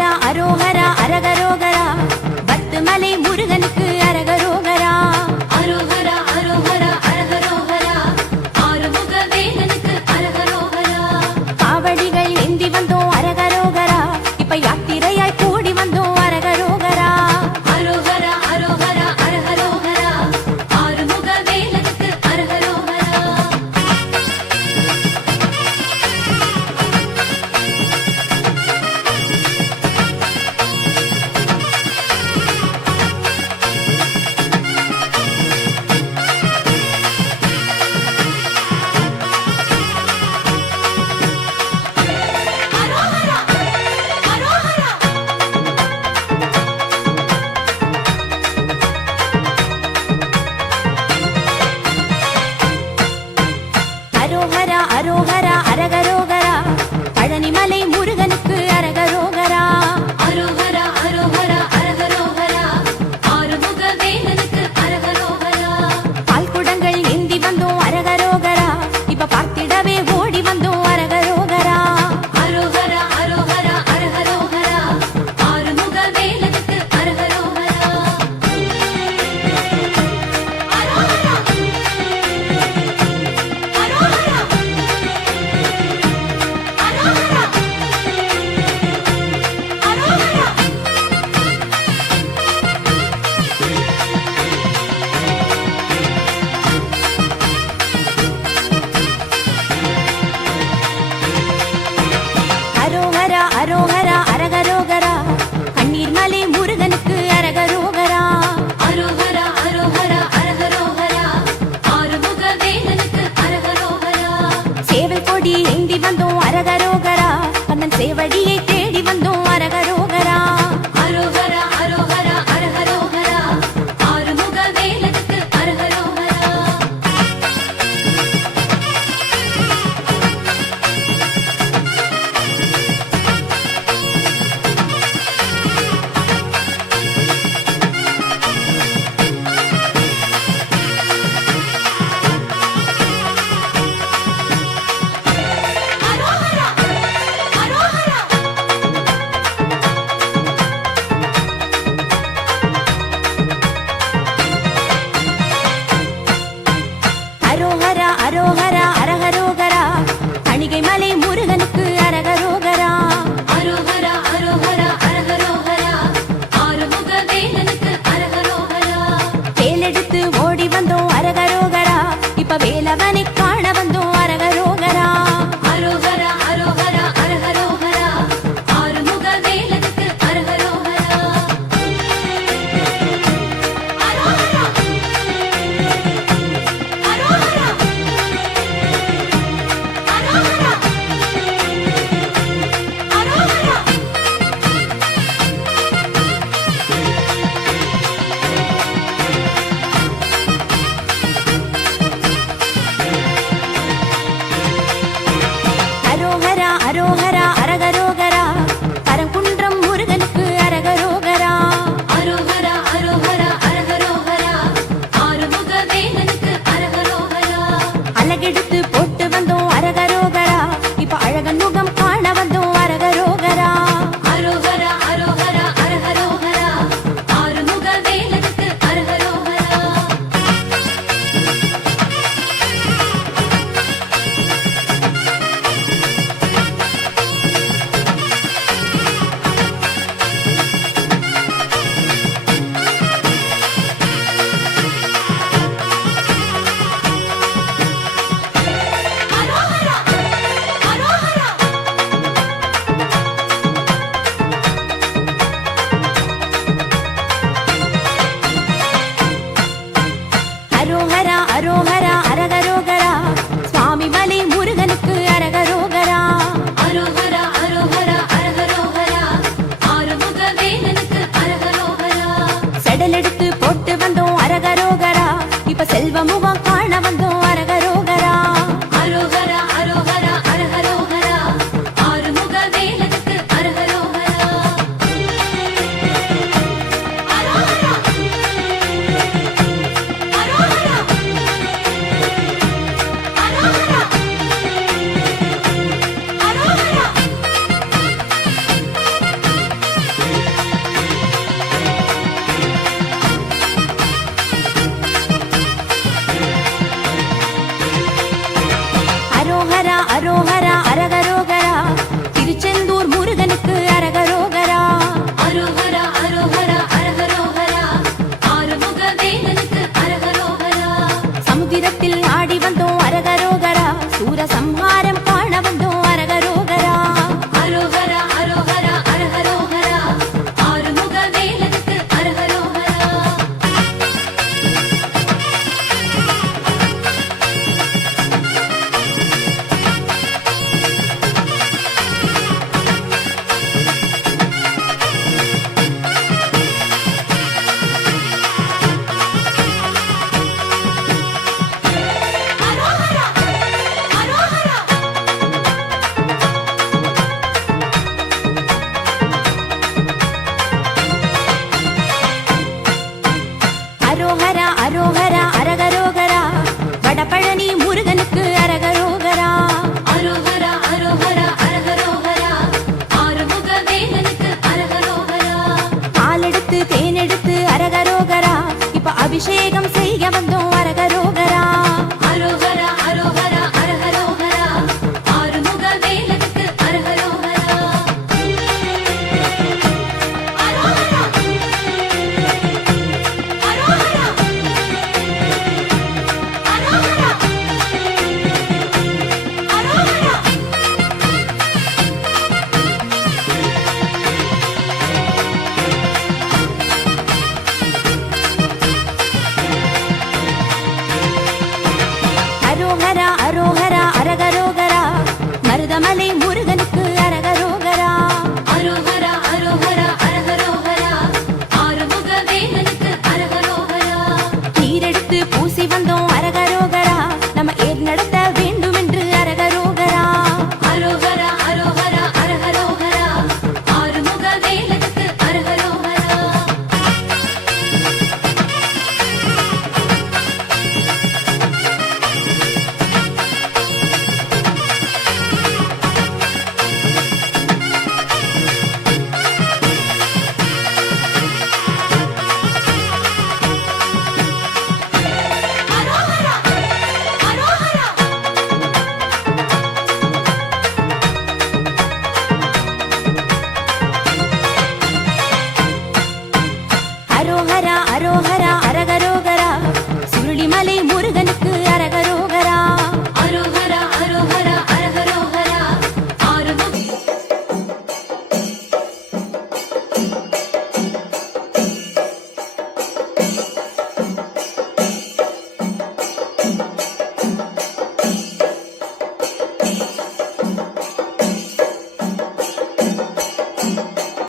रा